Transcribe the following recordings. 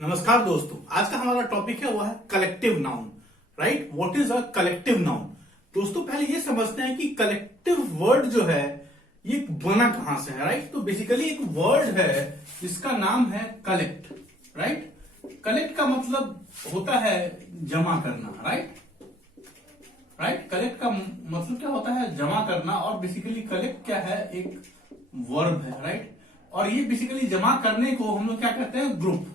नमस्कार दोस्तों, आज का हमारा टॉपिक है वो है collective noun. Right, what is a collective noun. दोस्तों पहले ये समझते हैं कि कलेक्टिव वर्ड जो है ये बना कहां से है। राइट, तो बेसिकली एक वर्ड है जिसका नाम है कलेक्ट। राइट, कलेक्ट का मतलब होता है जमा करना। राइट, कलेक्ट का मतलब क्या होता है, जमा करना। और बेसिकली कलेक्ट क्या है, एक वर्ब है। राइट, और ये बेसिकली जमा करने को हम लोग क्या कहते हैं, ग्रुप।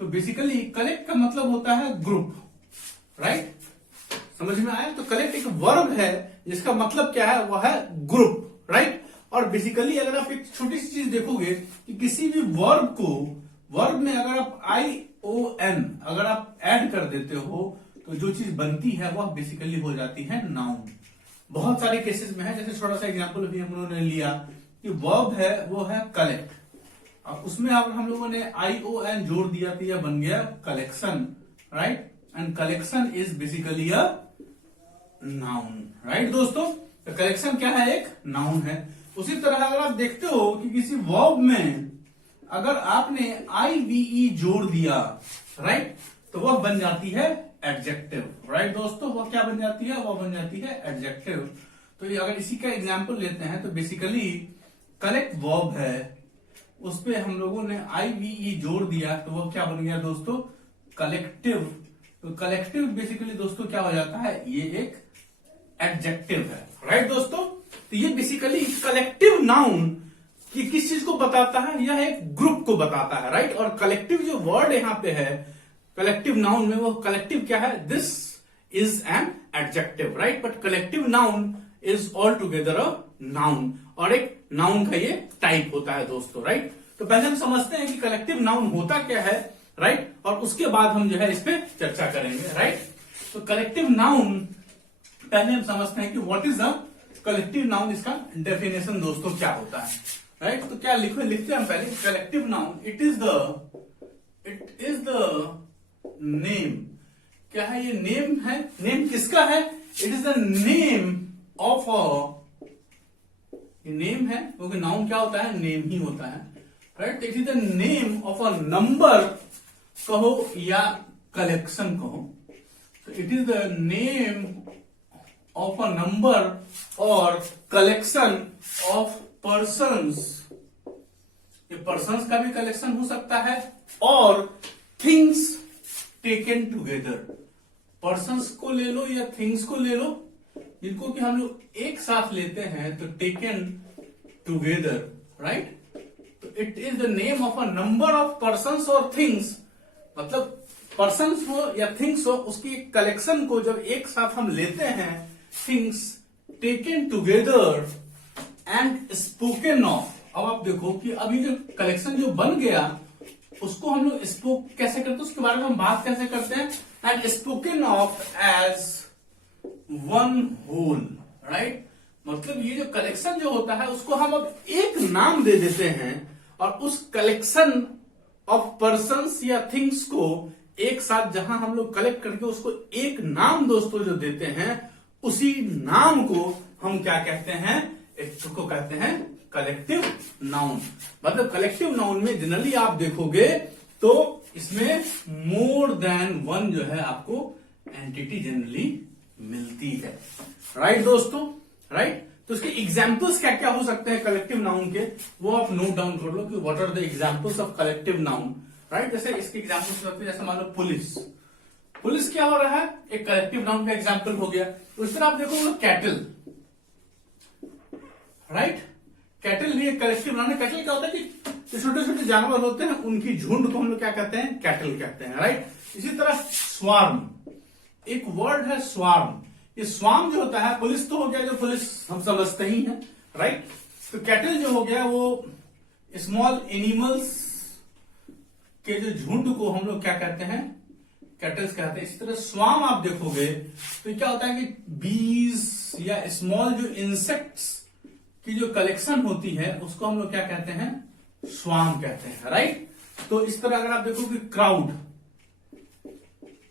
तो बेसिकली कलेक्ट का मतलब होता है ग्रुप। राइट, समझ में आया। तो कलेक्ट एक वर्ब है जिसका मतलब क्या है, वह है ग्रुप। राइट, और बेसिकली अगर आप एक छोटी सी चीज देखोगे कि किसी भी वर्ब को, वर्ब में अगर आप ION अगर आप ऐड कर देते हो तो जो चीज बनती है वह बेसिकली हो जाती है नाउन। बहुत सारे केसेस में है, जैसे छोटा सा एग्जांपल भी हम लोगों ने लिया कि वर्ब है वो है कलेक्ट, अब उसमें अब हम लोगों ने ION जोड़ दिया तो यह बन गया collection. Right, and collection is basically a noun. Right दोस्तों, तो कलेक्शन क्या है, एक नाउन है। उसी तरह अगर आप देखते हो कि किसी वर्ब में अगर आपने IVE जोड़ दिया, राइट, तो वह बन जाती है एडजेक्टिव। राइट दोस्तों, वह क्या बन जाती है, वह बन जाती है एडजेक्टिव। तो ये अगर इसी का एग्जांपल लेते हैं तो बेसिकली कलेक्ट वर्ब है, उस पे हम लोगों ने IVE जोड़ दिया तो वह क्या बन गया दोस्तों, कलेक्टिव। तो कलेक्टिव बेसिकली दोस्तों क्या हो जाता है, ये एक एडजेक्टिव है। राइट दोस्तों, तो ये बेसिकली कलेक्टिव नाउन कि किस चीज को बताता है, यह एक ग्रुप को बताता है। राइट, और कलेक्टिव जो वर्ड यहां पे है कलेक्टिव नाउन में, वो कलेक्टिव क्या है, this is an adjective. Right, but collective noun is all together a noun, और एक नाउन का ये टाइप होता है दोस्तों। राइट, तो पहले हम समझते हैं कि कलेक्टिव नाउन होता क्या है। राइट, और उसके बाद हम जो है इस पे चर्चा करेंगे। राइट, तो कलेक्टिव नाउन पहले हम समझते हैं कि what is a collective noun, इसका डेफिनेशन दोस्तों क्या होता है। राइट, तो क्या लिखते हैं हम पहले, collective noun it is the name. क्या है ये, नेम है। नेम किसका है, it is the name of a, name है क्योंकि नाउन क्या होता है, नेम ही होता है। Right, it is the name of a number कहो या कलेक्शन कहो, तो it is the name of a number और कलेक्शन ऑफ पर्सन्स। ये पर्सन्स का भी कलेक्शन हो सकता है, और थिंग्स टेकन टुगेदर। पर्सन्स को ले लो या थिंग्स को ले लो, जिनको कि हम लोग एक साथ लेते हैं, तो टेकन टुगेदर। राइट, तो it is the name of a number of persons और थिंग्स, मतलब पर्सन्स हो या थिंग्स हो, उसकी कलेक्शन को जब एक साथ हम लेते हैं, things taken together and spoken of. अब आप देखो कि अभी जो कलेक्शन जो बन गया उसको हम लोग स्पोक कैसे करते हैं, उसके बारे में हम बात कैसे करते हैं, and spoken of as one whole. Right, मतलब ये जो कलेक्शन जो होता है उसको हम अब एक नाम दे देते हैं, और उस कलेक्शन ऑफ पर्सन्स या थिंग्स को एक साथ जहां हम लोग कलेक्ट करके उसको एक नाम दोस्तों जो देते हैं, उसी नाम को हम क्या कहते हैं, इसको कहते हैं कलेक्टिव नाउन। मतलब कलेक्टिव नाउन में जनरली आप देखोगे तो इसमें मोर देन वन जो है आपको एंटिटी जनरली मिलती है। राइट दोस्तों, राइट, तो इसके एग्जाम्पल्स क्या क्या हो सकते हैं कलेक्टिव नाउन के, वो आप नोट डाउन कर लो कि what are the examples of collective noun. Right, जैसे इसके एग्जाम्पल्स हो सकते हैं, जैसे मान लो पुलिस। पुलिस क्या हो रहा है, एक कलेक्टिव नाउन का एग्जाम्पल हो गया। उस तरह आप देखो कैटल। राइट, कैटल भी एक कलेक्टिव नाउन है। कैटल क्या होता है कि जो छोटे छोटे जानवर होते हैं उनकी झुंड को हम लोग क्या कहते हैं, कैटल कहते हैं। राइट, इसी तरह स्वार्म, एक वर्ड है स्वार्म। ये स्वार्म जो होता है, पुलिस तो हो गया, जो पुलिस हम समझते ही हैं। राइट, तो कैटल जो हो गया वो स्मॉल एनिमल्स के जो झुंड को हम लोग क्या कहते हैं, कैटल्स कहते हैं। इसी तरह स्वार्म आप देखोगे तो क्या होता है कि बीज या स्मॉल जो इंसेक्ट्स की जो कलेक्शन होती है उसको हम लोग क्या कहते हैं, स्वार्म कहते हैं। राइट, तो इस तरह अगर आप देखो कि क्राउड,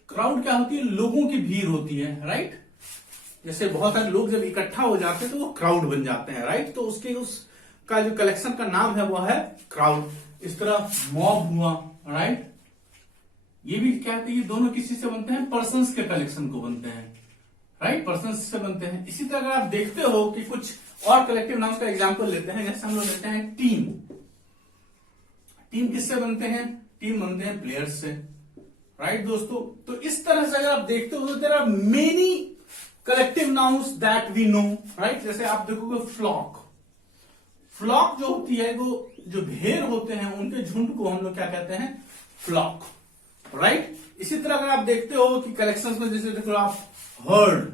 क्राउड क्या होती है, लोगों की भीड़ होती है। राइट, जैसे बहुत सारे लोग जब इकट्ठा हो जाते हैं तो वो क्राउड बन जाते हैं। राइट, तो उसके उसका जो कलेक्शन का नाम है वो है क्राउड। इस तरह मॉब हुआ। राइट, ये भी क्या है, ये दोनों किसी से बनते हैं, पर्सन्स के कलेक्शन को बनते हैं, राइट, पर्सन्स से बनते हैं। इसी तरह अगर आप देखते हो कि कुछ और कलेक्टिव नाउन्स का एग्जांपल लेते हैं, जैसे हम लोग लेते हैं टीम। टीम किससे बनते हैं? टीम बनते हैं प्लेयर्स से, राइट दोस्तों। तो इस तरह से अगर आप देखते हो तो there are many collective nouns that we know, right. जैसे आप देखोगे फ्लॉक, फ्लॉक जो होती है वो जो भेड़ होते हैं उनके झुंड को हम लोग क्या कहते हैं? Flock, right. इसी तरह अगर आप देखते हो कि कलेक्शंस में जैसे देखो आप हर्ड,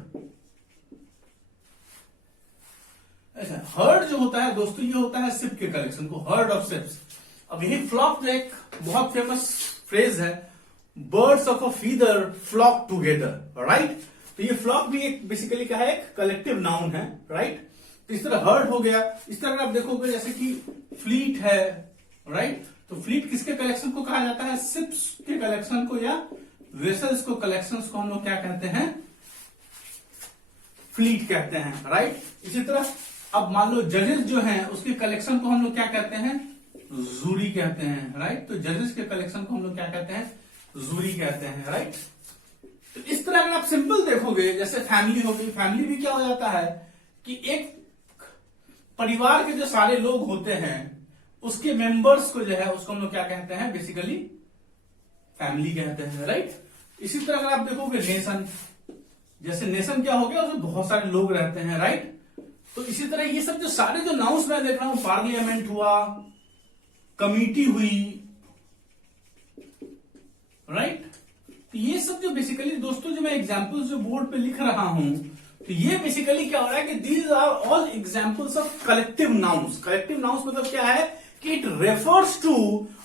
ऐसा हर्ड जो होता है दोस्तों ये होता है शिप के कलेक्शन को, हर्ड ऑफ शिप्स। अब यही फ्लॉक एक बहुत फेमस फ्रेज है, birds of a feather flock together, right. तो ये फ्लॉक भी एक बेसिकली क्या है? एक कलेक्टिव नाउन है, राइट। तो इस तरह हर्ड हो गया। इस तरह आप देखोगे जैसे कि फ्लीट है, राइट। तो फ्लीट किसके कलेक्शन को कहा जाता है? शिप्स के कलेक्शन को या वेसल्स को, कलेक्शंस को हम लोग क्या कहते हैं? फ्लीट कहते हैं, राइट। इसी तरह अब मान लो जजेस जो हैं उसके कलेक्शन को हम लोग क्या कहते हैं? जूरी कहते हैं, राइट। तो जजेस के कलेक्शन को हम लोग क्या कहते हैं? जूरी कहते हैं, राइट। तो इस तरह अगर आप सिंपल देखोगे, जैसे फैमिली हो गई, फैमिली भी क्या हो जाता है कि एक परिवार के जो सारे लोग होते हैं उसके मेंबर्स को जो है उसको हम लोग क्या कहते हैं? बेसिकली फैमिली कहते हैं, राइट। इसी तरह अगर आप देखोगे नेशन, जैसे नेशन क्या हो गया? उसमें बहुत सारे लोग रहते हैं, राइट। तो इसी तरह ये सब जो सारे जो नाउंस मैं देख रहा हूं, पार्लियामेंट हुआ, कमिटी हुई, राइट। तो ये सब जो बेसिकली दोस्तों जो मैं एग्जांपल्स जो बोर्ड पे लिख रहा हूं, तो ये बेसिकली क्या हो रहा है कि these are all examples of collective nouns. Collective nouns मतलब क्या है कि it refers to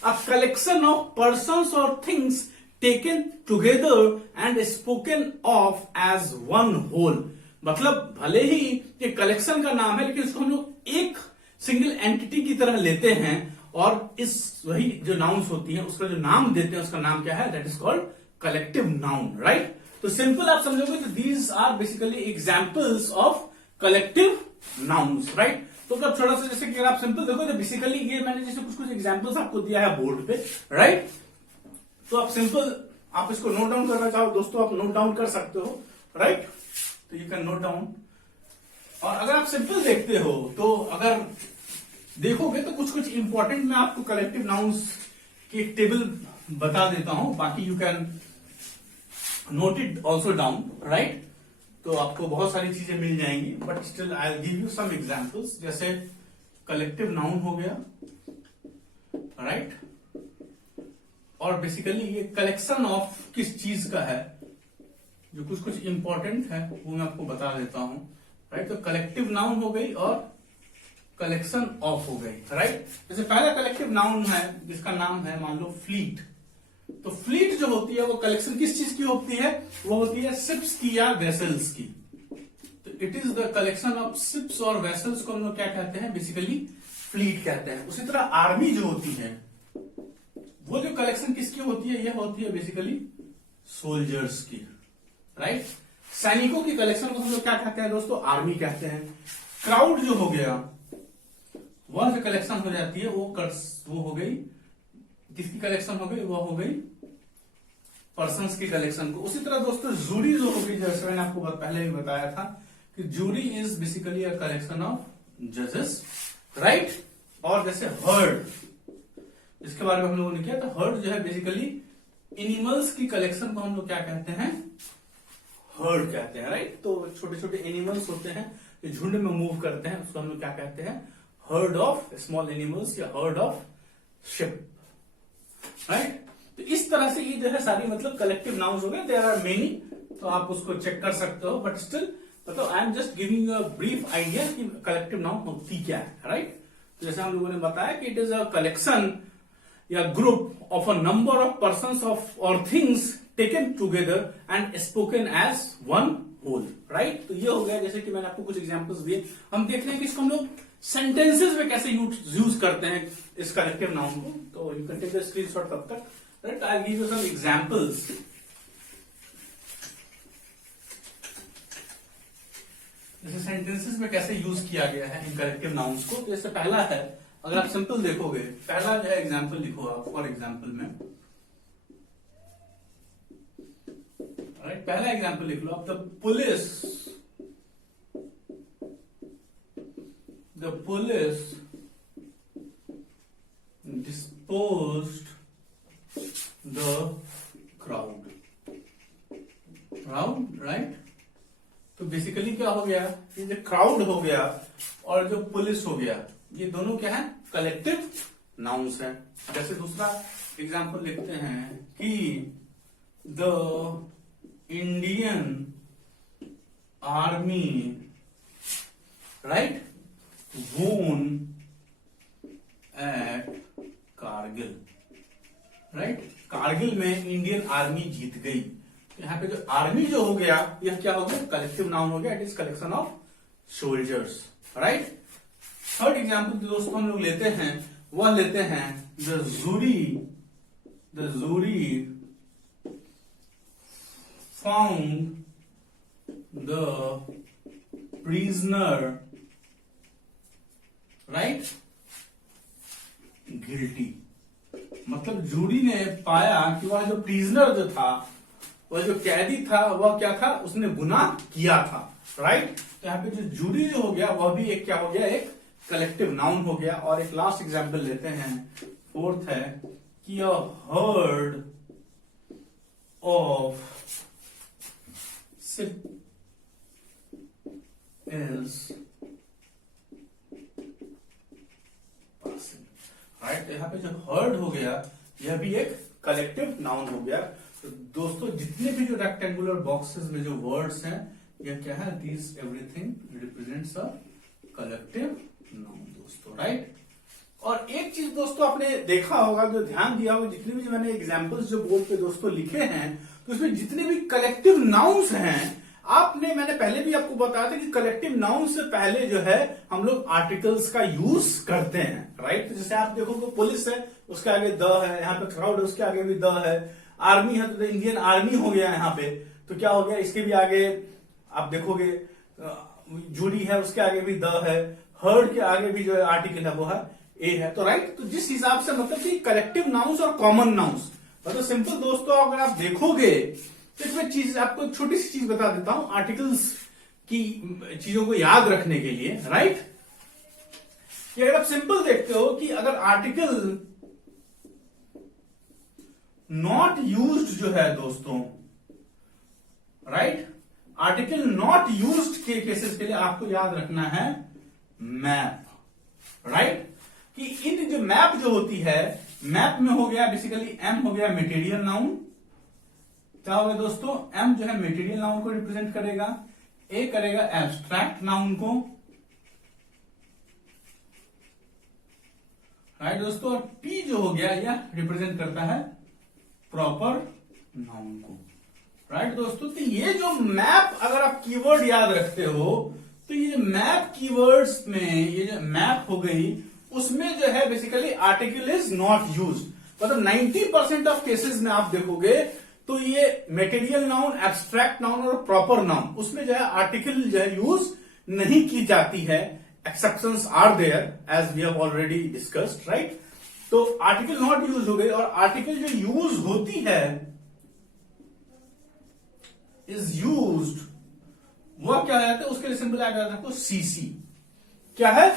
a collection of persons और things taken together and spoken of as one whole. मतलब भले ही ये कलेक्शन का नाम है लेकिन इसको हम लोग एक सिंगल एंटिटी की तरह लेते हैं और इस वही जो नाउन्स होती हैं उसका जो नाम देते हैं उसका नाम क्या है? That is called collective noun, right. तो सिंपल आप समझोगे तो these are basically examples of collective nouns, right. तो अब थोड़ा सा जैसे कि अगर आप सिंपल देखो तो बेसिकली ये मैंने जैसे कुछ कुछ एग्जांपल्स आपको दिया है बोर्ड पे, राइट। तो आप सिंपल आप इसको नोट डाउन करना चाहो दोस्तों, आप नोट डाउन कर सकते हो, राइट। तो यू कैन नोट डाउन। और अगर आप सिंपल देखते हो तो अगर देखोगे तो कुछ कुछ इंपॉर्टेंट मैं आपको कलेक्टिव नाउन्स की एक टेबल बता देता हूं, बाकी you can note it also down, right. तो आपको बहुत सारी चीजें मिल जाएंगी but still I will give you some examples. जैसे कलेक्टिव नाउन हो गया, राइट। और बेसिकली ये कलेक्शन ऑफ किस चीज का है, जो कुछ कुछ इंपॉर्टेंट है वो मैं आपको बता देता हूं, राइट। तो कलेक्टिव नाउन हो गई और कलेक्शन ऑफ हो गई, राइट। जैसे पहला कलेक्टिव नाउन है जिसका नाम है मान लो फ्लीट। तो फ्लीट जो होती है वो कलेक्शन किस चीज की होती है? वो होती है शिप्स की या वेसल्स की। तो it is the collection of ships और वेसल्स को हम लोग क्या कहते हैं? बेसिकली फ्लीट कहते हैं। उसी तरह आर्मी जो होती है वो जो कलेक्शन किसकी होती है? ये होती है बेसिकली सोल्जर्स की, राइट। सैनिकों की कलेक्शन को हम लोग क्या कहते हैं दोस्तों? आर्मी कहते हैं। क्राउड जो हो गया वह जो कलेक्शन हो जाती है वो हो गई, किसकी कलेक्शन हो गई? वो हो गई पर्सन्स की कलेक्शन को। उसी तरह दोस्तों जूरी जो हो गई, जैसे मैंने आपको बहुत पहले भी बताया था कि jury is basically a collection of जजेस, राइट। और जैसे हर्ड, इसके बारे में हम लोगों ने किया था, हर्ड जो है बेसिकली एनिमल्स की कलेक्शन को हम लोग क्या कहते हैं? हर्ड कहते हैं, राइट। तो छोटे छोटे एनिमल्स होते हैं जो झुंड में मूव करते हैं उसको हम लोग क्या कहते हैं? हर्ड ऑफ स्मॉल एनिमल्स या हर्ड ऑफ शिप, राइट। तो इस तरह से ये जो है सारी मतलब कलेक्टिव नाउन्स हो गए। देयर आर मेनी, तो आप उसको चेक कर सकते हो बट स्टिल मतलब I am just giving a brief idea कि कलेक्टिव नाउन होती क्या है, राइट। तो जैसे हम लोगों ने बताया कि इट इज अ कलेक्शन या group of a number of persons of और things taken together and spoken as one whole, right. तो ये हो गया, जैसे कि मैंने आपको कुछ एग्जांपल्स दिए। हम देख रहे हैं कि इसको हम लोग सेंटेंसेस में कैसे यूज करते हैं इस कलेक्टिव नाउन को। तो you can take the screenshot तब तक, right. I give you some examples. जैसे सेंटेंसेस में कैसे यूज किया गया है इन कलेक्टिव नाउन्स को। तो जैसे पहला है, अगर आप सिंपल देखोगे, पहला जो है एग्जांपल लिखो आप। फॉर एग्जांपल में पहला एग्जांपल लिख लो आप, the police disposed the crowd, right. तो बेसिकली क्या हो गया, ये जो क्राउड हो गया और जो पुलिस हो गया, ये दोनों क्या है, कलेक्टिव नाउन्स हैं। जैसे दूसरा एग्जांपल लिखते हैं कि द इंडियन आर्मी, राइट, वोन एट कारगिल, राइट। कारगिल में इंडियन आर्मी जीत गई। तो यहां पे जो आर्मी जो हो गया, यह क्या हो गया, कलेक्टिव नाउन हो गया। It is collection of soldiers, right. Third example जो दोस्तों हम लोग लेते हैं, वह लेते हैं the jury found the prisoner, right, guilty. मतलब जूरी ने पाया कि वह जो प्रिजनर जो था, वह जो कैदी था, वह क्या था, उसने गुनाह किया था, राइट। तो यहाँ पे जो जूरी जो हो गया, वह भी एक क्या हो गया, एक कलेक्टिव नाउन हो गया। और एक लास्ट एग्जांपल लेते हैं, फोर्थ है कि a herd of sheep is passing, right. तो यहाँ पे जो हर्ड हो गया, यह भी एक कलेक्टिव नाउन हो गया। तो दोस्तों जितने भी जो रेक्टेंगुलर बॉक्सेस में जो वर्ड्स हैं, यह क्या है, this everything represents a collective noun दोस्तों, राइट। और एक चीज दोस्तों आपने देखा होगा, जो ध्यान दिया होगा, जितने भी जो मैंने एग्जांपल्स जो बोर्ड पे दोस्तों लिखे हैं, तो उसमें जितने भी कलेक्टिव नाउन्स हैं, मैंने पहले भी आपको बताया था कि कलेक्टिव नाउन से पहले जो है हम लोग आर्टिकल्स का यूज करते हैं, राइट। तो जैसे आप देखोगे पुलिस है, उसके आगे द है, यहाँ पे क्राउड है, उसके आगे भी द है, आर्मी है तो इंडियन आर्मी हो गया यहाँ पे। तो क्या हो गया, इसके भी आगे आप देखोगे जूरी है, उसके आगे भी द है, हर्ड के आगे भी जो है आर्टिकल है वो है ए है। तो राइट, तो जिस हिसाब से मतलब कि कलेक्टिव नाउन्स और कॉमन नाउन्स, मतलब सिंपल दोस्तों अगर आप देखोगे तो इसमें चीज आपको एक छोटी सी चीज बता देता हूं आर्टिकल्स की चीजों को याद रखने के लिए, राइट। कि अगर आप सिंपल देखते हो कि अगर आर्टिकल नॉट यूज्ड जो है दोस्तों, राइट, आर्टिकल नॉट यूज्ड के केसेस के लिए आपको याद रखना है मैप, राइट। कि इन जो मैप जो होती है, मैप में हो गया बेसिकली एम हो गया मटेरियल नाउन, क्या हो गया दोस्तों, एम जो है मटेरियल नाउन को रिप्रेजेंट करेगा, ए करेगा एब्स्ट्रैक्ट नाउन को, राइट दोस्तों, और पी जो हो गया यह रिप्रेजेंट करता है प्रॉपर नाउन को, राइट दोस्तों। तो ये जो मैप अगर आप कीवर्ड याद रखते हो, तो ये मैप कीवर्ड्स में ये जो मैप हो गई, उसमें जो है basically article is not used. मतलब 90% ऑफ केसेस में आप देखोगे तो ये मटेरियल नाउन, एब्स्ट्रैक्ट नाउन और प्रॉपर नाउन, उसमें जो है आर्टिकल जो है यूज नहीं की जाती है। Exceptions are there as we have already discussed, right. तो आर्टिकल नॉट यूज हो गई, और आर्टिकल जो यूज होती है इज यूज्ड, वह क्या है, उसके लिए सिंपल ऐड रखो सीसी। क्या है,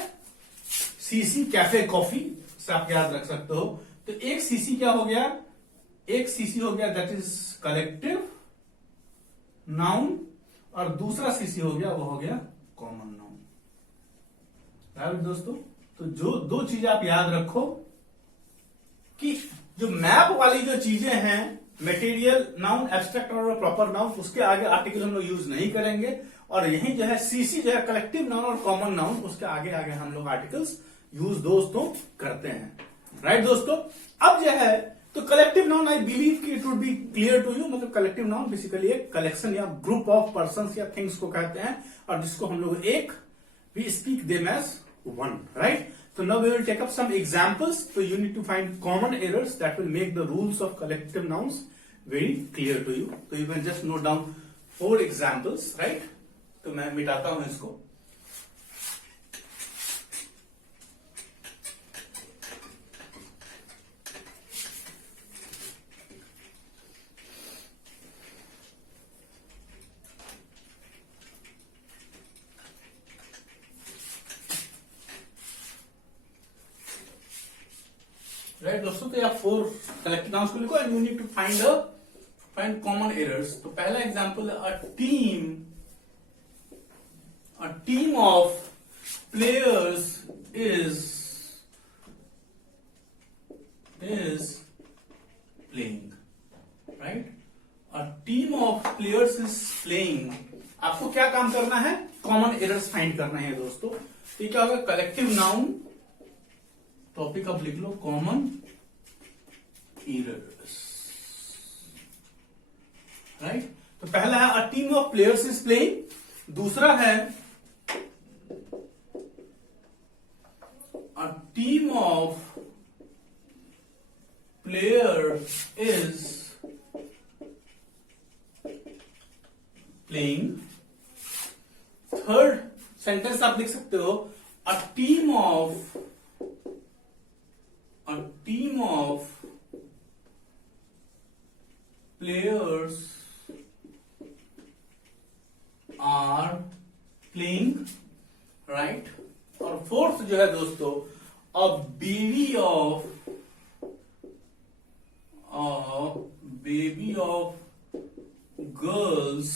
सीसी, कैफे कॉफी से आप याद रख सकते हो। तो एक सीसी क्या हो गया, एक सीसी हो गया दैट इज कलेक्टिव नाउन, और दूसरा सीसी हो गया वो हो गया कॉमन नाउन, राइट दोस्तों। तो जो दो चीजें आप याद रखो कि जो मैप वाली जो चीजें हैं, मटेरियल नाउन, एब्स्ट्रैक्ट और प्रॉपर नाउन, उसके आगे आर्टिकल हम लोग यूज नहीं करेंगे, और यही जो है सीसी जो है कलेक्टिव नाउन और कॉमन नाउन, उसके आगे आगे हम लोग आर्टिकल्स यूज दोस्तों करते हैं, राइट दोस्तों। अब जो है तो कलेक्टिव नाउन आई बिलीव कि it would be clear to you. मतलब कलेक्टिव नाउन बेसिकली एक कलेक्शन या ग्रुप ऑफ पर्संस या थिंग्स को कहते हैं, और जिसको हम लोग एक we speak them as one, right. So now we will take up some examples. So you need to find common errors that will make the rules of collective nouns very clear to you. So you can just note down 4 examples, right? तो मैं मिटाता हूं इसको। Right दोस्तों, तो आप 4 collective nouns को लिखो and you need to find common errors. तो पहला एग्जांपल है a team of players is playing, right? A team of players is playing। आपको क्या काम करना है? कॉमन एरर्स फाइंड करना है दोस्तों। तो क्या होगा? कलेक्टिव नाउन, टॉपिक आप लिख लो कॉमन एरर्स, राइट? तो पहला है a team of players is playing. दूसरा है a team of players is playing। Third sentence आप लिख सकते हो a team of players are playing, right? और फोर्थ जो है दोस्तों a baby of girls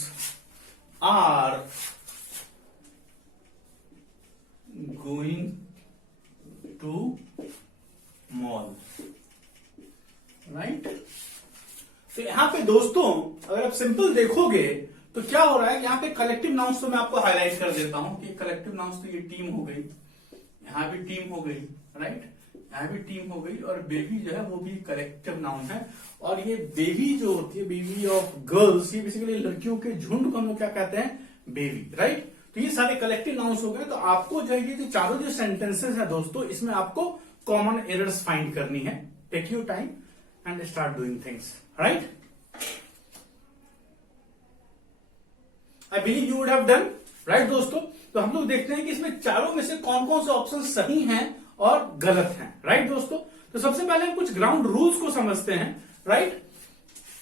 are going to mall, right? तो यहां पे दोस्तों अगर आप सिंपल देखोगे तो क्या हो रहा है, यहाँ पे कलेक्टिव नाउन्स तो मैं आपको हाईलाइट कर देता हूं कि कलेक्टिव नाउन्स तो ये टीम हो गई, यहाँ भी टीम हो गई, राइट? यहाँ भी टीम हो गई, और बेबी जो है वो भी कलेक्टिव नाउन है। और ये बेबी जो होती है, बेबी ऑफ गर्ल्स, ये बेसिकली लड़कियों के झुंड को हम लोग क्या कहते हैं? Baby, right? तो ये सारे कलेक्टिव नाउन्स हो गए। तो आपको जो है ये चारों जो सेंटेंसेस है दोस्तों, इसमें आपको कॉमन एरर्स फाइंड करनी है। Take your time and start doing things, right? I believe you would have done, right दोस्तों? तो हम लोग देखते हैं कि इसमें चारों में से कौन कौन से ऑप्शन सही हैं और गलत हैं, राइट दोस्तों? तो सबसे पहले हम कुछ ग्राउंड रूल्स को समझते हैं, राइट?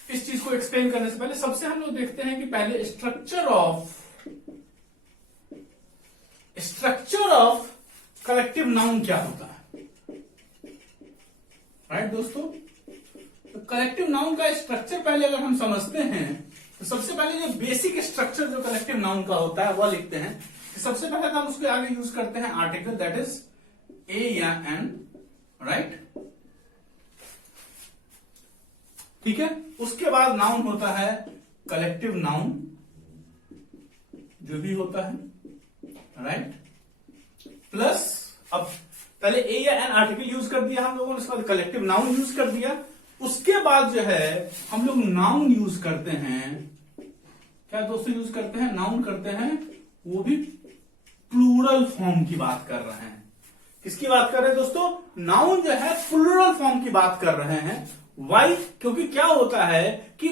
इस चीज को एक्सप्लेन करने से पहले सबसे हम लोग देखते हैं कि पहले स्ट्रक्चर ऑफ कलेक्टिव नाउन क्या होता है, राइट दोस्तों? तो कलेक्टिव नाउन का स्ट्रक्चर पहले अगर हम समझते हैं तो सबसे पहले जो बेसिक स्ट्रक्चर जो कलेक्टिव नाउन का होता है वह लिखते हैं। सबसे पहले हम उसके आगे यूज करते हैं आर्टिकल, दैट इज ए या एन, राइट? ठीक है। उसके बाद नाउन होता है कलेक्टिव नाउन, जो भी होता है, राइट? प्लस अब पहले ए या एन आर्टिकल यूज कर दिया हम लोगों ने, उसके बाद कलेक्टिव नाउन यूज कर दिया। उसके बाद जो है हम लोग नाउन यूज करते हैं। क्या दोस्तों यूज करते हैं? नाउन करते हैं, वो भी प्लूरल फॉर्म की बात कर रहे हैं। किसकी बात कर रहे हैं दोस्तों? नाउन जो है प्लूरल फॉर्म की बात कर रहे हैं। वाई? क्योंकि क्या होता है कि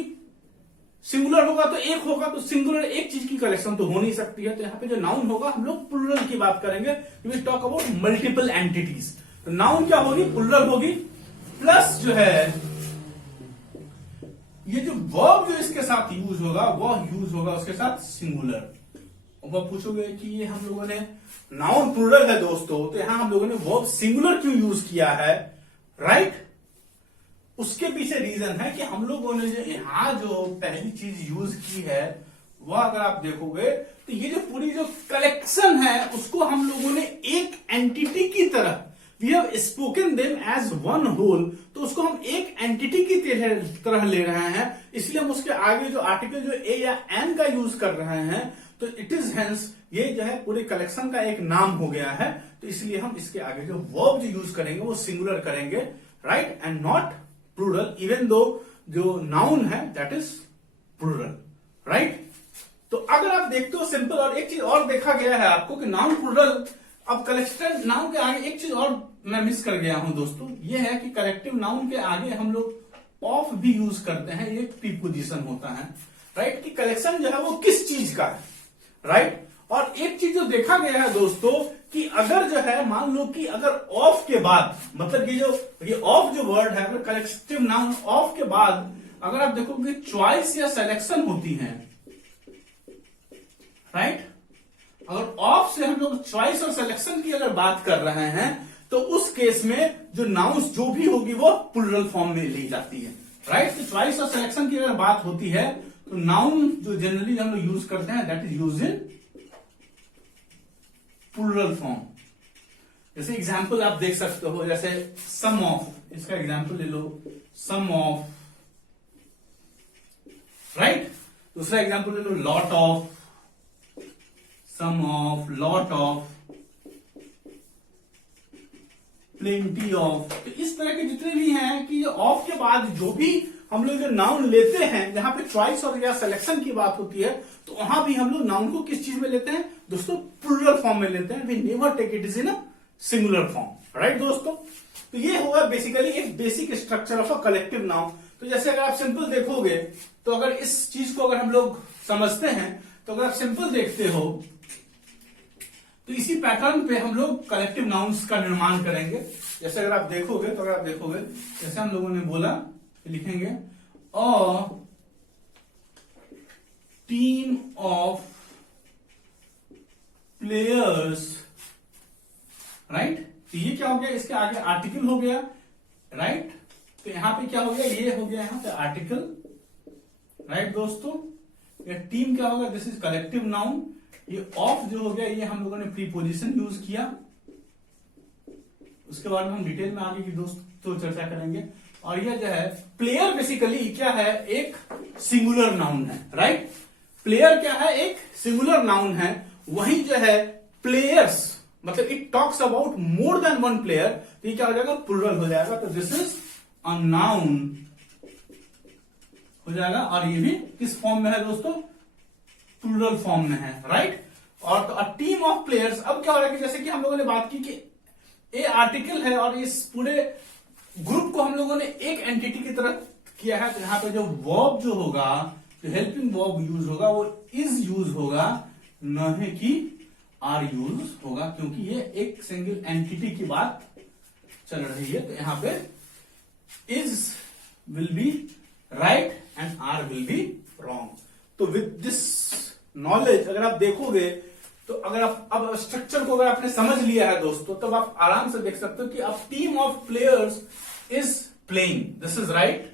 सिंगुलर होगा तो एक होगा, तो सिंगुलर एक चीज की कलेक्शन तो हो नहीं सकती है। तो यहां पे जो नाउन होगा हम लोग प्लूरल की बात करेंगे। We will talk about multiple entities. तो नाउन क्या होगी? प्लूरल होगी। प्लस जो है ये जो वर्ब जो इसके साथ यूज होगा वह यूज होगा उसके साथ सिंगुलर। अब पूछोगे कि ये हम लोगों ने नाउन प्लूरल है दोस्तों, तो यहां हम लोगों ने वर्ब सिंगुलर क्यों यूज किया है, राइट? उसके पीछे रीजन है कि हम लोगों ने जो यहां जो पहली चीज यूज की है वह अगर आप देखोगे तो ये जो पूरी जो कलेक्शन है उसको हम लोगों ने एक एंटिटी की तरह, we have spoken them as one whole, तो उसको हम एक एंटिटी की तरह ले रहे हैं। इसलिए हम उसके आगे जो आर्टिकल जो ए या एन का यूज कर रहे हैं, तो इट इज हेंस, ये जो है पूरे कलेक्शन का एक नाम हो गया है। तो इसलिए हम इसके आगे जो वर्ब जो यूज करेंगे वो सिंगुलर करेंगे, right? And not plural, even though जो नाउन है दैट इज प्लूरल, राइट? तो अगर आप देखते हो सिंपल, और एक चीज और देखा गया है आपको कि नाउन प्लूरल, अब कलेक्टिव नाउन के आगे एक चीज और मैं मिस कर गया हूं दोस्तों, ये है कि कलेक्टिव नाउन के आगे हम लोग ऑफ भी यूज करते हैं। ये प्रीपोजिशन होता है, राइट? कि कलेक्शन जो है वो किस चीज का है, राइट? और एक चीज जो देखा गया है दोस्तों कि अगर जो है मान लो कि अगर ऑफ के बाद, मतलब ये ऑफ जो वर्ड है, अगर कलेक्टिव नाउन ऑफ के बाद अगर आप देखोगे चॉइस या सिलेक्शन होती है, राइट? अगर ऑफ से हम लोग चॉइस और सिलेक्शन की अगर बात कर रहे हैं तो उस केस में जो नाउन्स जो भी होगी वो प्लूरल फॉर्म में ली जाती है, राइट। तो चॉइस और सिलेक्शन की अगर बात होती है तो नाउन जो जनरली हम लोग यूज करते हैं that is use in plural form. जैसे एग्जांपल आप देख सकते हो, जैसे सम ऑफ, इसका एग्जांपल ले लो, सम ऑफ, राइट। दूसरा एग्जांपल ले लो, lot of, some of, lot of, plenty of. तो इस तरह के जितने भी हैं कि ऑफ के बाद जो भी हम लोग नाउन लेते हैं, जहां पे चॉइस और या सिलेक्शन की बात होती है, तो वहां भी हम लोग नाउन को किस चीज में लेते हैं दोस्तों? प्लूरल फॉर्म में लेते हैं। We never take it is in a singular form, right दोस्तों। तो ये होगा बेसिकली एक basic structure of a collective noun. तो जैसे अगर आप सिंपल देखोगे, तो अगर इस चीज को अगर हम लोग समझते हैं, तो अगर आप सिंपल देखते हो तो इसी पैटर्न पे हम लोग कलेक्टिव नाउन्स का निर्माण करेंगे। जैसे अगर आप देखोगे, तो अगर आप देखोगे, जैसे हम लोगों ने बोला, लिखेंगे अ टीम ऑफ प्लेयर्स, राइट। तो ये क्या हो गया? इसके आगे आर्टिकल हो गया, राइट। तो यहां पे क्या हो गया? ये हो गया यहां पे आर्टिकल, राइट दोस्तों। ये टीम क्या होगा? This is collective noun. ये ऑफ जो हो गया, ये हम लोगों ने प्रीपोजिशन यूज किया। उसके बाद में हम डिटेल में आगे की दोस्तों चर्चा करेंगे। और ये जो है प्लेयर, बेसिकली क्या है? एक सिंगुलर नाउन है, राइट। प्लेयर क्या है? एक सिंगुलर नाउन है। वही जो है प्लेयर्स, मतलब it talks about more than one player, तो ये क्या हो जाएगा? प्लूरल हो जाएगा। तो दिस इज अ नाउन हो जाएगा। और ये भी किस फॉर्म में है दोस्तों? प्लूरल फॉर्म में है, राइट। और तो अ टीम ऑफ प्लेयर्स, अब क्या हो रहा है कि जैसे कि हम लोगों ने बात की कि ए आर्टिकल है और इस पूरे ग्रुप को हम लोगों ने एक एंटिटी की तरह किया है। तो यहां पे जो वर्ब जो होगा, जो हेल्पिंग वर्ब यूज होगा, वो इज यूज होगा, न है कि आर यूज होगा, क्योंकि ये एक सिंगल एंटिटी की बात चल रही है। तो यहां पे is will be right and are will be wrong. तो विद दिस नॉलेज अगर आप देखोगे, तो अगर आप अब स्ट्रक्चर को अगर आपने समझ लिया है दोस्तों, तब आप आराम से देख सकते हो कि अब team of players is playing, this is right.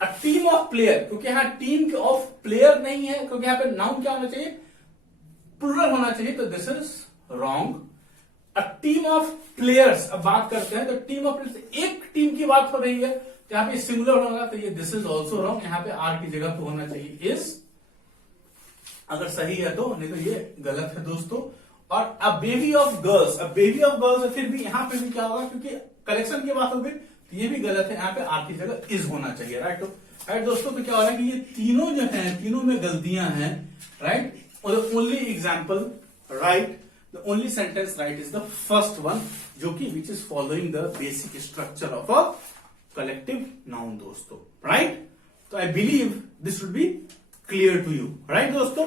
A team of player, क्योंकि यहां टीम ऑफ प्लेयर नहीं है, क्योंकि यहां पे नाउन क्या होना चाहिए? प्लूरल होना चाहिए, तो this is wrong. A team of players, अब बात करते हैं, तो टीम ऑफ प्लेयर्स, एक टीम की बात हो रही है, तो यहां पे सिंगुलर होगा, तो ये दिस इज ऑल्सो रॉन्ग। यहां पे आर की जगह पे होना चाहिए इज, अगर सही है तो, नहीं तो ये गलत है दोस्तों। और a baby of girls, a baby of girls, फिर भी यहां पे भी क्या होगा? क्योंकि कलेक्शन की बात होगी, तो ये भी गलत है। यहां पे आर की जगह इज होना चाहिए, राइट। राइट दोस्तों, तो क्या हो रहा है कि ये तीनों जो है, तीनों में गलतियां हैं, राइट। और only example right, the only sentence right is the first one, जो कि which is following the basic structure of a collective noun दोस्तों, राइट। तो I believe this should be clear to you, right दोस्तों।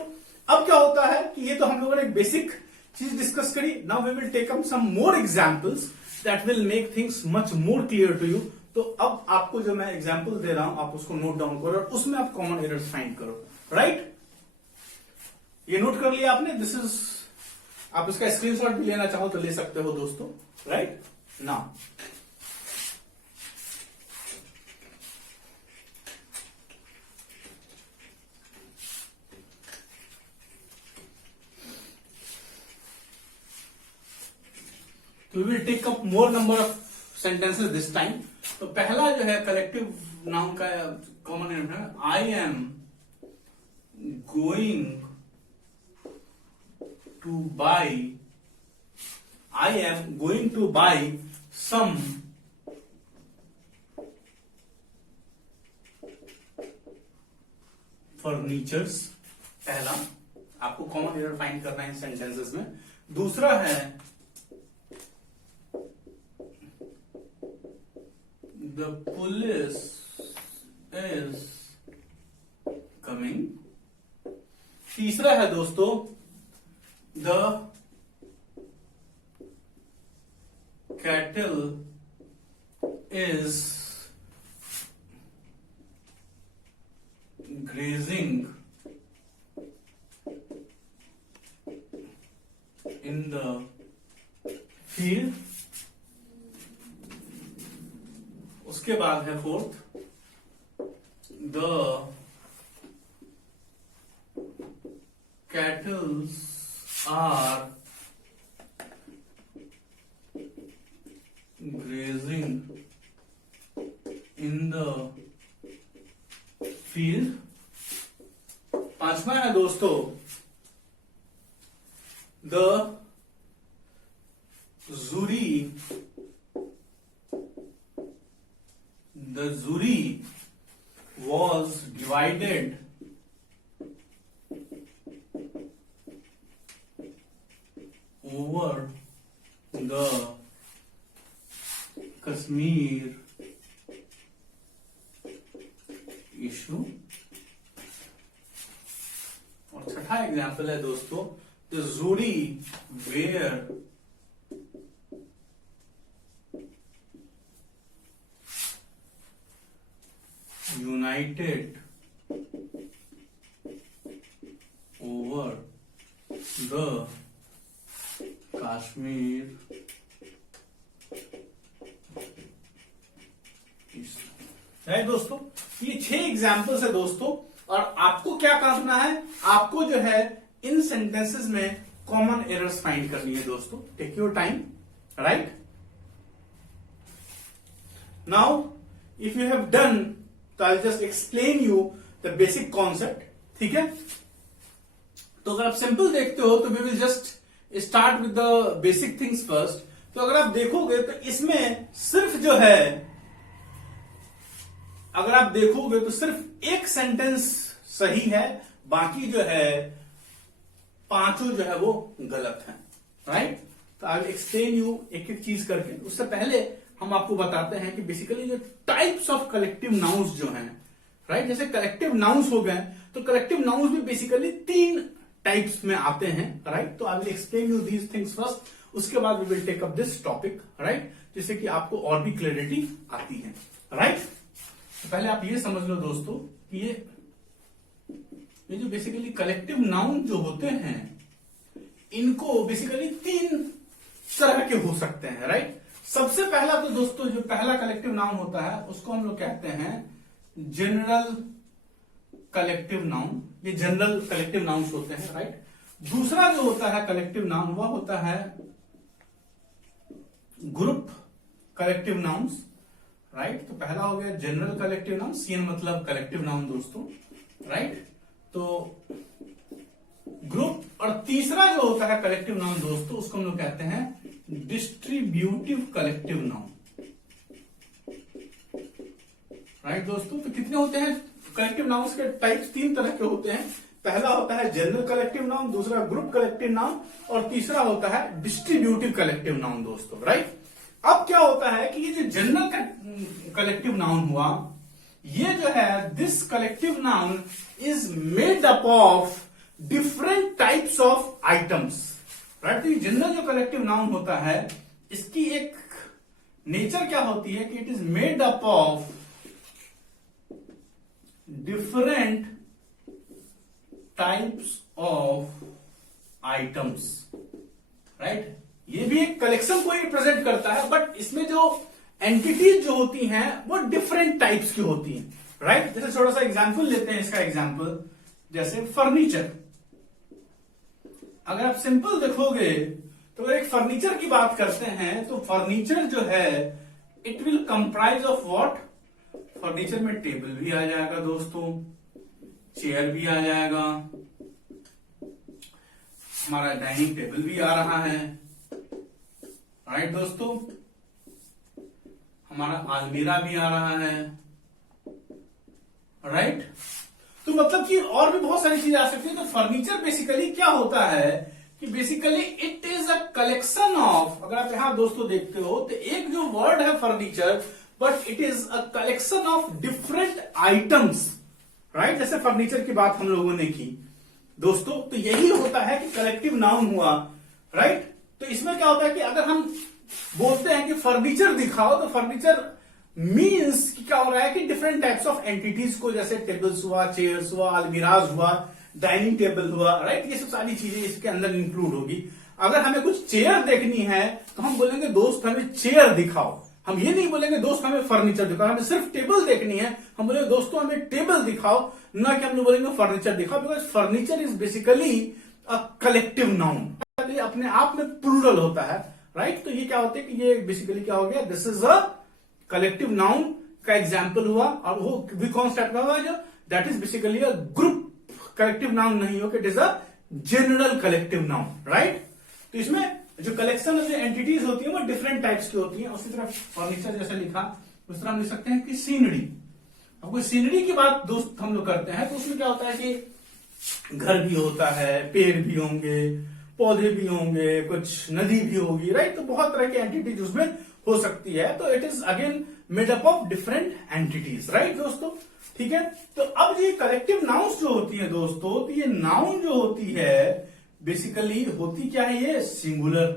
अब क्या होता है कि ये तो हम लोगों ने एक बेसिक चीज डिस्कस करी। Now we will take up some more examples that will make things much more clear to you. तो अब आपको जो मैं एग्जांपल दे रहा हूं, आप उसको नोट डाउन करो और उसमें आप कॉमन एरर्स फाइंड करो, राइट। ये नोट कर लिया आपने? दिस इज, आप इसका स्क्रीनशॉट भी लेना चाहो तो ले सकते हो दोस्तों, right. Now we will take up more number of sentences this time. तो पहला जो है कलेक्टिव नाउन का कॉमन है, I am going to buy, I am going to buy some furnitures. पहला आपको कॉमन एरर फाइंड करना है सेंटेंसेस में। दूसरा है the police is coming। तीसरा है दोस्तों the cattle is grazing in the field। उसके बाद है fourth, the cattles are grazing in the field। पांचवा है दोस्तों, the jury was divided over the Kashmir issue. और छठा एग्जाम्पल है दोस्तों, the jury were united over the Kashmir. Right दोस्तों, ये 6 एग्जाम्पल्स है दोस्तों, और आपको क्या करना है, आपको जो है इन सेंटेंसेस में कॉमन एरर्स फाइंड करनी है दोस्तों। Take your time. Right now if you have done, तो I just explain you the basic concept. ठीक है, तो अगर आप सिंपल देखते हो तो we will just start with the basic things first. तो अगर आप देखोगे तो इसमें सिर्फ जो है, अगर आप देखोगे तो सिर्फ एक सेंटेंस सही है, बाकी जो है पांचों जो है वो गलत है। राइट, तो आई विल एक्सप्लेन यू एक एक चीज करके। उससे पहले हम आपको बताते हैं कि बेसिकली जो टाइप्स ऑफ कलेक्टिव नाउन्स जो हैं, राइट, जैसे कलेक्टिव नाउन्स हो गए, तो कलेक्टिव नाउन्स भी बेसिकली 3 टाइप्स में आते हैं। राइट, तो I will explain you these things first, उसके बाद we will take up this topic. Right, जिससे कि आपको और भी क्लैरिटी आती है। राइट, तो पहले आप ये समझ लो दोस्तों कि ये जो बेसिकली कलेक्टिव नाउन जो होते हैं, इनको बेसिकली 3 तरह के हो सकते हैं। राइट, सबसे पहला तो दोस्तों जो पहला कलेक्टिव नाउन होता है उसको हम लोग कहते हैं जनरल कलेक्टिव नाउन। ये जनरल कलेक्टिव नाउन्स होते हैं। राइट, दूसरा जो होता है कलेक्टिव नाउन वह होता है ग्रुप कलेक्टिव नाउन्स। राइट, तो पहला हो गया जनरल कलेक्टिव नाउन, सीएन मतलब कलेक्टिव नाउन दोस्तों। राइट, तो ग्रुप, और तीसरा जो होता है कलेक्टिव नाउन दोस्तों, उसको हम लोग कहते हैं डिस्ट्रीब्यूटिव कलेक्टिव नाउन। राइट दोस्तों, तो कितने होते हैं कलेक्टिव नाउन्स के टाइप्स? 3 तरह के होते हैं। पहला होता है जनरल कलेक्टिव नाउन, दूसरा ग्रुप कलेक्टिव नाउन, और तीसरा होता है डिस्ट्रीब्यूटिव कलेक्टिव नाउन दोस्तों। राइट, अब क्या होता है कि ये जो जनरल कलेक्टिव नाउन हुआ, ये जो है this collective noun is made up of different types of items. Right, तो ये जनरल जो कलेक्टिव नाउन होता है, इसकी एक नेचर क्या होती है कि it is made up of different types of items. Right, ये भी एक कलेक्शन को ही रिप्रेजेंट करता है, बट इसमें जो एंटिटीज जो होती हैं वो डिफरेंट टाइप्स की होती हैं। राइट, जैसे थोड़ा सा एग्जांपल लेते हैं इसका। एग्जांपल जैसे फर्नीचर, अगर आप सिंपल देखोगे तो अगर एक फर्नीचर की बात करते हैं तो फर्नीचर जो है it will comprise of what? Furniture में टेबल भी आ जाएगा दोस्तों, चेयर भी आ जाएगा, हमारा डाइनिंग टेबल भी आ रहा है। राइट दोस्तों, हमारा अलमीरा भी आ रहा है। राइट, तो मतलब कि और भी बहुत सारी चीजें आ सकती है। तो फर्नीचर बेसिकली क्या होता है कि basically it is a collection of, अगर आप यहां दोस्तों देखते हो तो एक जो वर्ड है furniture, but it is a collection of different items. Right, जैसे फर्नीचर की बात हम लोगों ने की दोस्तों, तो यही होता है कि कलेक्टिव नाउन हुआ। राइट, तो इसमें क्या होता है कि अगर हम बोलते हैं कि फर्नीचर दिखाओ, तो फर्नीचर मीन्स कि क्या हो रहा है कि डिफरेंट टाइप्स ऑफ एंटिटीज को, जैसे टेबल्स हुआ, चेयर्स हुआ, अलमीराज हुआ, डाइनिंग टेबल हुआ। राइट, ये सब सारी चीजें इसके अंदर इंक्लूड होगी। अगर हमें कुछ चेयर देखनी है तो हम बोलेंगे दोस्त हमें चेयर दिखाओ। हम ये नहीं बोलेंगे दोस्त हमें फर्नीचर दिखाओ, हमें सिर्फ टेबल देखनी है, हम बोलेंगे दोस्तों हमें टेबल दिखाओ, ना कि हम लोग बोलेंगे फर्नीचर दिखाओ, because furniture is basically a collective noun, अपने आप में प्लूरल होता है, राइट। तो ये क्या होता है कि ये बेसिकली क्या हो गया, this is a collective noun का एग्जाम्पल हुआ, और वो भी कौन सा टाइप का हुआ, जो that is basically a group collective noun नहीं हो, it is a general collective noun, right. तो इसमें जो कलेक्शन ऑफ एंटिटीज होती है वो डिफरेंट टाइप्स की होती है। उसी तरह फर्नीचर जैसे लिखा, उस तरह हम लिख सकते हैं कि सीनरी। अब कोई सीनरी की बात दोस्त हम लोग करते हैं तो उसमें क्या होता है कि घर भी होता है, पेड़ भी होंगे, पौधे भी होंगे, कुछ नदी भी होगी, राइट। तो बहुत तरह की एंटिटीज उसमें हो सकती है, तो it is again made up of different entities, right दोस्तों, ठीक है। तो अब ये कलेक्टिव नाउन्स जो होती है दोस्तों, तो ये नाउन जो होती है बेसिकली होती क्या है, ये सिंगुलर,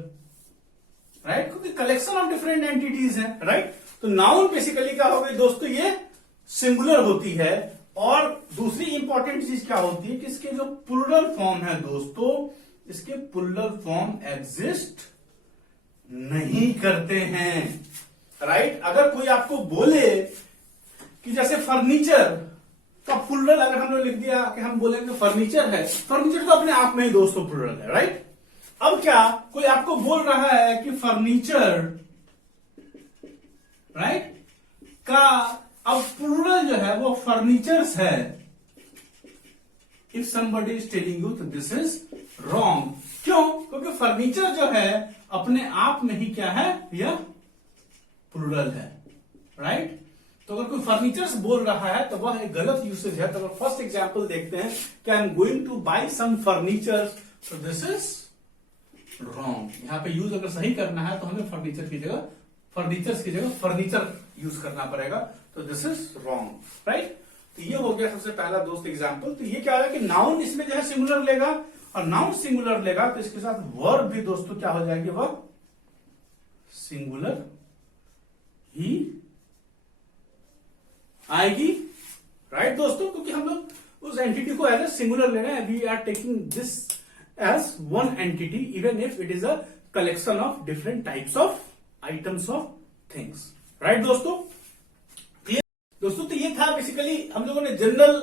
राइट, क्योंकि कलेक्शन ऑफ डिफरेंट एंटिटीज है, राइट। तो नाउन बेसिकली क्या हो गई दोस्तों, ये सिंगुलर होती है। और दूसरी इंपॉर्टेंट चीज क्या होती है कि इसके जो प्लूरल फॉर्म है दोस्तों, इसके प्लूरल फॉर्म एग्जिस्ट नहीं करते हैं, राइट। अगर कोई आपको बोले कि जैसे फर्नीचर का प्लूरल अगर हम लोग लिख दिया कि हम बोलेंगे फर्नीचर है, फर्नीचर तो अपने आप में ही दोस्तों प्लूरल है, राइट। अब क्या कोई आपको बोल रहा है कि फर्नीचर, राइट, का अब प्लूरल जो है वो फर्नीचर्स है, if somebody is telling you तो दिस इज रॉन्ग। क्यों? क्योंकि फर्नीचर जो है अपने आप में ही क्या है, यह प्लूरल है, राइट। तो अगर कोई फर्नीचर्स बोल रहा है तो वह एक गलत यूसेज है। तो अगर फर्स्ट एग्जांपल देखते हैं कि I am going to buy some furniture, तो दिस इज रॉन्ग। यहां पे यूज अगर सही करना है तो हमें फर्नीचर की जगह फर्नीचर्स की जगह फर्नीचर यूज करना पड़ेगा, तो दिस इज रॉन्ग, राइट। तो ये हो गया सबसे पहला दोस्त एग्जाम्पल। तो ये क्या है कि नाउन इसमें जो है सिंगुलर लेगा, और नाउन सिंगुलर लेगा तो इसके साथ वर्ब भी दोस्तों क्या हो जाएगी, वर्ब सिंगुलर ही आएगी, राइट दोस्तों, क्योंकि हम लोग उस एंटिटी को एज ए सिंगुलर ले रहे हैं। We are taking this as one entity even if it is a collection of different types of items of things, right दोस्तों। क्लियर दोस्तों, तो ये था बेसिकली हम लोगों ने जनरल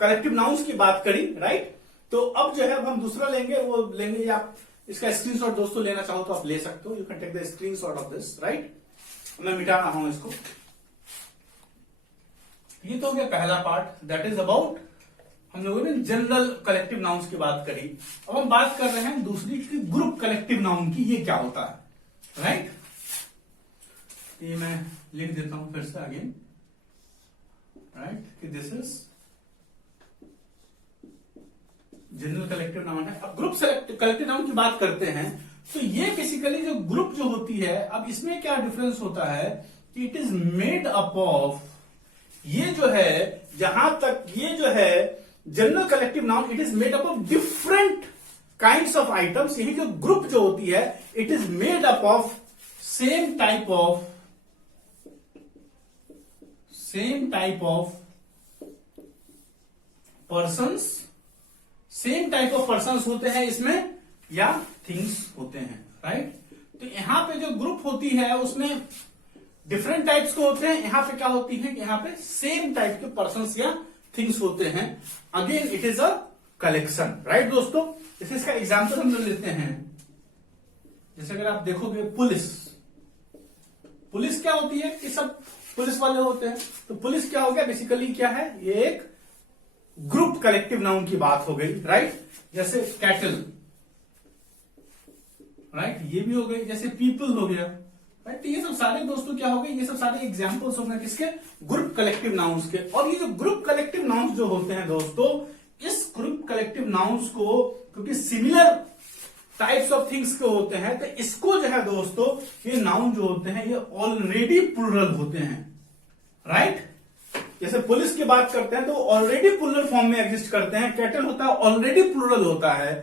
कलेक्टिव नाउन्स की बात करी, राइट। तो अब जो है अब हम दूसरा लेंगे, वो लेंगे, आप इसका स्क्रीनशॉट दोस्तों लेना चाहो तो आप ले सकते हो, you can take the screenshot of this, right. मैं मिटा रहा हूं इसको। ये तो हो गया पहला पार्ट, दैट इज अबाउट हम लोगों ने जनरल कलेक्टिव नाउन्स की बात करी। अब हम बात कर रहे हैं दूसरी की ग्रुप कलेक्टिव नाउन की, ये क्या होता है, राइट। ये मैं लिख देता हूं फिर से अगेन, राइट, कि this is general collective noun है। अब ग्रुप कलेक्टिव नाउन की बात करते हैं तो ये बेसिकली जो ग्रुप जो होती है, अब इसमें क्या डिफरेंस होता है कि it is made up of, ये जो है जहां तक ये जो है general collective noun, it is made up of different kinds of items. यही जो ग्रुप जो होती है it is made up of same type of persons, same type of persons होते हैं इसमें, या थिंग्स होते हैं, राइट। तो यहां पे जो ग्रुप होती है उसमें डिफरेंट टाइप्स के होते हैं, यहां पे क्या होती है, यहां पे सेम टाइप के पर्सन्स या थिंग्स होते हैं। Again it is a collection, right दोस्तों। जैसे इसका एग्जांपल हम लोग लेते हैं, जैसे अगर आप देखोगे पुलिस क्या होती है कि सब पुलिस वाले होते हैं, तो पुलिस क्या हो गया, बेसिकली क्या है, ये एक ग्रुप कलेक्टिव नाउन की बात हो गई, राइट। जैसे कैटल, राइट, ये भी हो गई। जैसे पीपल हो गया, राइट। तो ये सब सारे दोस्तों क्या हो गए, ये सब सारे एग्जांपल्स हो गए किसके, ग्रुप कलेक्टिव नाउन्स के। और ये जो ग्रुप कलेक्टिव नाउन्स जो होते हैं दोस्तों, इस ग्रुप कलेक्टिव नाउन्स को क्योंकि सिमिलर टाइप्स ऑफ थिंग्स के होते हैं, तो इसको जो है दोस्तों ये नाउन जो होते हैं ये ऑलरेडी प्लूरल होते हैं, राइट। जैसे पुलिस की बात करते हैं तो ऑलरेडी प्लूरल फॉर्म में एग्जिस्ट करते हैं। कैटल होता है ऑलरेडी प्लूरल होता है,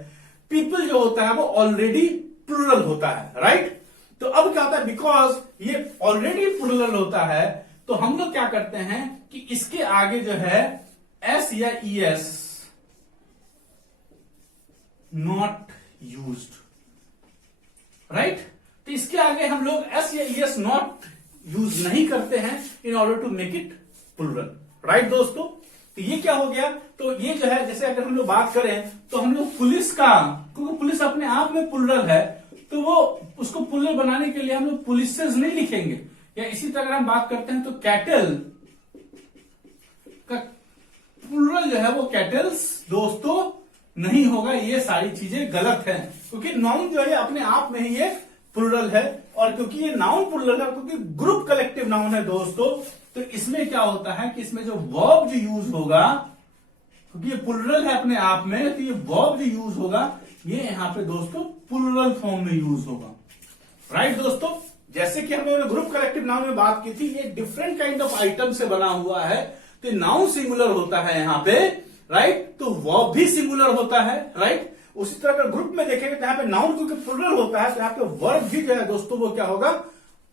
पीपल जो होता है वो ऑलरेडी प्लूरल होता है, राइट। तो अब क्या होता है, बिकॉज ये ऑलरेडी प्लूरल होता है तो हम लोग क्या करते हैं कि इसके आगे जो है एस या E S not used, right. तो इसके आगे हम लोग एस या ई एस नॉट यूज नहीं करते हैं in order to make it plural. Right दोस्तों, तो ये क्या हो गया, तो ये जो है जैसे अगर हम लोग बात करें तो हम लोग पुलिस का, क्योंकि पुलिस अपने आप में प्लूरल है तो वो उसको प्लूरल बनाने के लिए हम लोग पुलिसेस नहीं लिखेंगे। या इसी तरह अगर हम बात करते हैं तो कैटल का प्लूरल जो है वो कैटल्स दोस्तों नहीं होगा। ये सारी चीजें गलत है, क्योंकि नाउन जो है अपने आप में ही ये प्लूरल है, और क्योंकि ये नाउन प्लूरल है, क्योंकि ग्रुप कलेक्टिव नाउन है दोस्तों, तो इसमें क्या होता है कि इसमें जो वर्ब जो यूज होगा, क्योंकि ये प्लूरल है अपने आप में, तो ये वर्ब जो यूज होगा ये यहाँ पे दोस्तों प्लूरल फॉर्म में यूज होगा। राइट दोस्तों, जैसे कि हमने ग्रुप कलेक्टिव नाउन में बात की थी, ये डिफरेंट काइंड ऑफ आइटम से बना हुआ है, तो नाउन सिंगुलर होता है यहाँ पे। राइट, तो वर्ब भी सिंगुलर होता है। राइट, उसी तरह अगर ग्रुप में देखेंगे तो यहाँ पे नाउन क्योंकि प्लूरल होता है, तो यहाँ पे वर्ब भी जो है दोस्तों वो क्या होगा,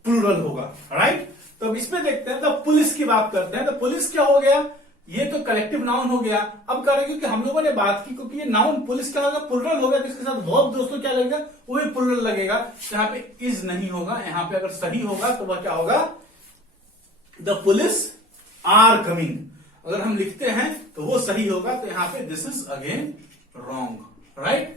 प्लूरल होगा। राइट, तो अब इसमें देखते हैं, तो पुलिस की बात करते हैं, तो पुलिस क्या हो गया, ये तो कलेक्टिव नाउन हो गया। अब करेंगे कि हम लोगों ने बात की, क्योंकि ये नाउन पुलिस क्या होगा, प्लूरल होगा, तो इसके साथ वर्ब दोस्तों क्या लगेगा, वो भी प्लूरल लगेगा। यहाँ पे इज नहीं होगा, यहाँ पे अगर सही होगा तो वह क्या होगा, द पुलिस आर कमिंग। अगर हम लिखते हैं तो वो सही होगा, तो यहाँ पे this is again wrong. Right,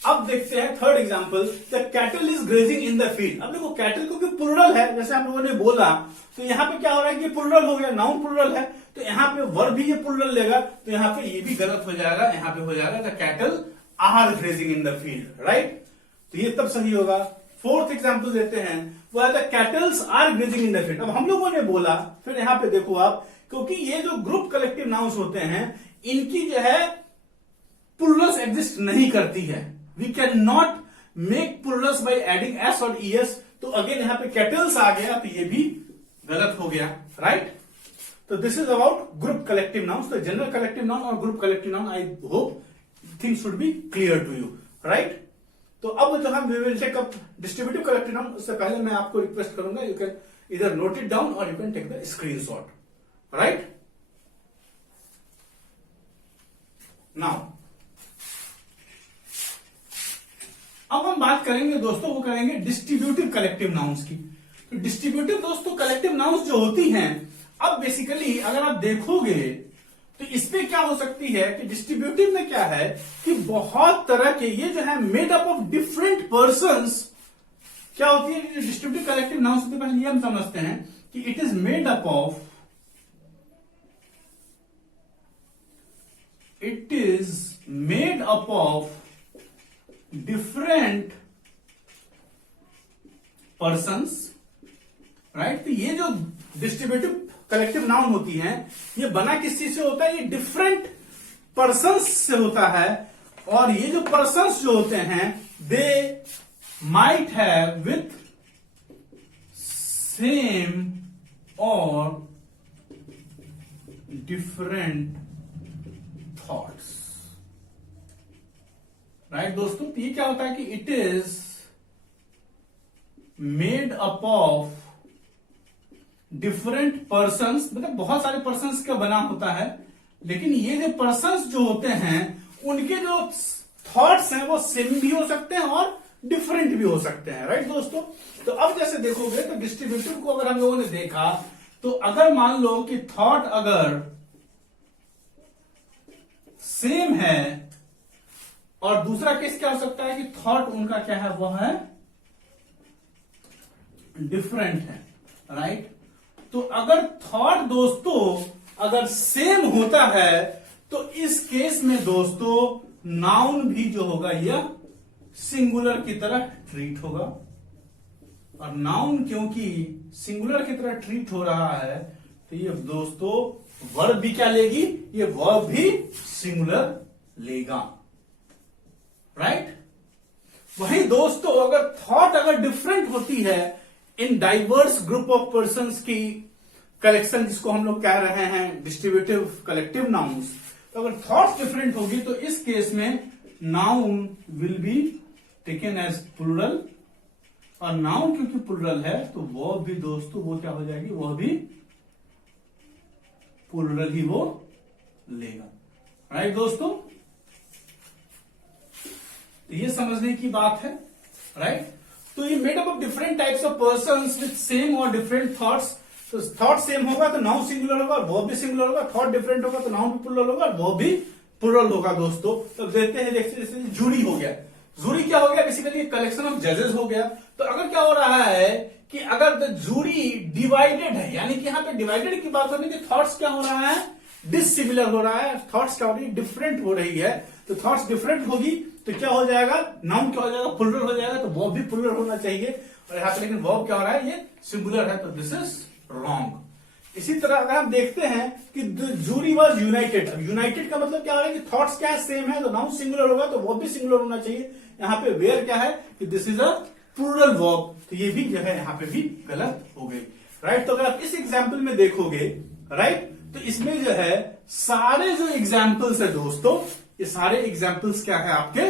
अब देखते हैं third example, the cattle is grazing in the field. अब देखो कैटल क्योंकि प्लूरल है, जैसे हम लोगों ने बोला, तो यहाँ पे क्या हो रहा है कि प्लूरल हो गया, नाउन प्लूरल है, तो यहाँ पे वर्ब भी ये प्लूरल लेगा, तो यहाँ पे ये भी गलत हो जाएगा, यहाँ पे हो जाएगा the cattle are grazing in the field. Right, तो ये तब सही होगा। फोर्थ एग्जाम्पल देते हैं, वो है the cattles are grazing in the field. अब हम लोगों ने बोला, फिर यहाँ पे देखो आप, क्योंकि ये जो ग्रुप कलेक्टिव नाउन्स होते हैं इनकी जो है प्लूरल्स एग्जिस्ट नहीं करती है। We can not make plurals by adding S और ईएस, तो अगेन यहाँ पे कैटल्स आ गया, तो ये भी गलत हो गया। राइट, तो this is about group collective nouns. तो जनरल कलेक्टिव नाउन और group collective noun, I hope things should be clear to you. Right, तो अब जो हम we will take up distributive collective noun, उससे पहले मैं आपको रिक्वेस्ट करूंगा, यू कैन इधर नोट इट डाउन और you can take the screenshot. Right, now अब हम बात करेंगे दोस्तों, वो करेंगे डिस्ट्रीब्यूटिव कलेक्टिव नाउन्स की। तो डिस्ट्रीब्यूटिव दोस्तों कलेक्टिव नाउन्स जो होती हैं, अब बेसिकली अगर आप देखोगे तो इसमें क्या हो सकती है कि डिस्ट्रीब्यूटिव में क्या है कि बहुत तरह के, ये जो है made up of different persons, क्या होती है डिस्ट्रीब्यूटिव कलेक्टिव नाउन्स के पहले ये हम समझते हैं कि it is made up of, it is made up of different persons, right? तो ये जो डिस्ट्रीब्यूटिव कलेक्टिव नाउन होती हैं, ये बना किस चीज से होता है, ये डिफरेंट पर्सन्स से होता है, और ये जो पर्सन्स जो होते हैं they might have with same और डिफरेंट थॉट्स। राइट दोस्तों, तो ये क्या होता है कि it is made up of different persons, मतलब बहुत सारे पर्सन्स का बना होता है, लेकिन ये जो पर्सन्स जो होते हैं उनके जो थॉट्स हैं वो सेम भी हो सकते हैं और डिफरेंट भी हो सकते हैं। राइट दोस्तों, तो अब जैसे देखोगे तो डिस्ट्रीब्यूटिव को अगर हम लोगों ने देखा, तो अगर मान लो कि थॉट अगर सेम है, और दूसरा केस क्या हो सकता है कि थॉट उनका क्या है, वह है डिफरेंट है। राइट, तो अगर थॉट दोस्तों अगर सेम होता है, तो इस केस में दोस्तों नाउन भी जो होगा यह सिंगुलर की तरह ट्रीट होगा, और नाउन क्योंकि सिंगुलर की तरह ट्रीट हो रहा है, तो ये दोस्तों वर्ब भी क्या लेगी, ये वर्ब भी सिंगुलर लेगा। राइट, वही दोस्तों अगर थॉट अगर डिफरेंट होती है in diverse group of persons की कलेक्शन, जिसको हम लोग कह रहे हैं डिस्ट्रीब्यूटिव कलेक्टिव नाउन्स, तो अगर थॉट्स डिफरेंट होगी तो इस केस में noun will be taken as plural, और नाउन क्योंकि प्लूरल है तो वो भी दोस्तों वो क्या हो जाएगी, वह भी प्लूरल ही वो लेगा। राइट दोस्तों, तो ये समझने की बात है। राइट, तो ये made up of different types of persons with same और डिफरेंट थॉट्स। तो थॉट सेम होगा तो नाउन सिंगुलर होगा और वर्ब भी सिंगुलर होगा। थॉट डिफरेंट होगा तो नाउन भी प्लुरल होगा और वर्ब भी प्लुरल होगा दोस्तों। तो देखते हैं, जैसे जूरी हो गया। जूरी क्या हो गया? बेसिकली कलेक्शन ऑफ जजेस हो गया। तो अगर क्या हो रहा है कि अगर द जूरी डिवाइडेड है, यानी कि यहाँ पे डिवाइडेड की बात होने की थॉट्स क्या हो रहा है? डिसिमिलर हो रहा है। थॉट्स क्या हो रही है? डिफरेंट हो रही है। तो थॉट्स डिफरेंट होगी तो क्या हो जाएगा? नाउन क्या हो जाएगा? प्लुरल हो जाएगा। तो वर्ब भी प्लुरल होना चाहिए। और यहाँ पे लेकिन वर्ब क्या हो रहा है? ये सिंगुलर है। तो दिस इज रॉन्ग। इसी तरह अगर हम देखते हैं कि द जूरी वॉज यूनाइटेड। अब यूनाइटेड का मतलब क्या हो रहा है कि थॉट्स क्या है? सेम है। तो नाउन सिंगुलर होगा तो वर्ब भी सिंगुलर होना चाहिए। यहाँ पे वेयर क्या है कि this is a plural verb. तो ये भी जो है यहाँ पे भी गलत हो गई, राइट। तो अगर आप इस एग्जाम्पल में देखोगे, राइट, तो इसमें जो है सारे जो एग्जाम्पल्स है दोस्तों, ये सारे एग्जाम्पल्स क्या है? आपके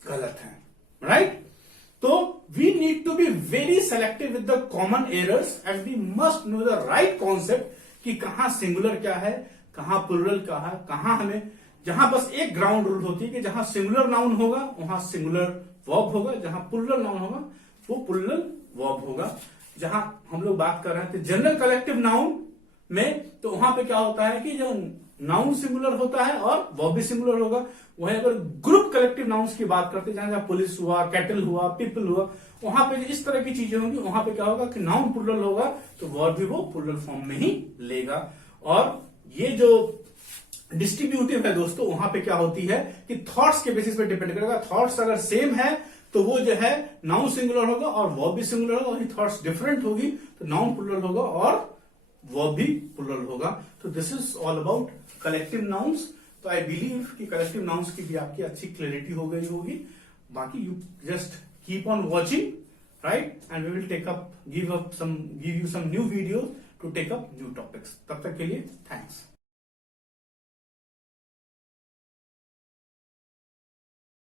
गलत हैं, राइट। तो we need to be very selective with the common errors and we must know the right concept कि कहां सिंगुलर क्या है, कहां प्लुरल क्या है, कहां हमें, जहां बस एक ग्राउंड रूल होती है कि जहां सिंगुलर नाउन होगा वहां सिंगुलर वर्ब होगा, जहां प्लुरल नाउन होगा वो प्लुरल वर्ब होगा। जहां हम लोग बात कर रहे थे जनरल कलेक्टिव नाउन में, तो वहां पे क्या होता है कि जो नाउन सिंगुलर होता है और वर्ब भी सिंगुलर होगा। वहीं अगर ग्रुप कलेक्टिव नाउन्स की बात करते हैं, जहां पुलिस हुआ, कैटल हुआ, पीपल हुआ, वहां पे इस तरह की चीजें होंगी, वहां पे क्या होगा कि नाउन प्लुरल होगा तो वर्ब भी वो प्लुरल फॉर्म में ही लेगा। और ये जो डिस्ट्रीब्यूटिव है दोस्तों, वहां पे क्या होती है कि थॉट्स के बेसिस पे डिपेंड करेगा। थॉट्स अगर सेम है तो वो जो है नाउन सिंगुलर होगा और वर्ब भी सिंगुलर होगा। वही थॉट्स डिफरेंट होगी तो नाउन प्लुरल होगा और वर्ब भी प्लुरल होगा। तो this is all about collective nouns. तो आई बिलीव कि कलेक्टिव नाउन्स की भी आपकी अच्छी क्लैरिटी हो गई होगी। बाकी you just keep on watching, right, and we will give you some new videos to take up new topics. तब तक के लिए थैंक्स।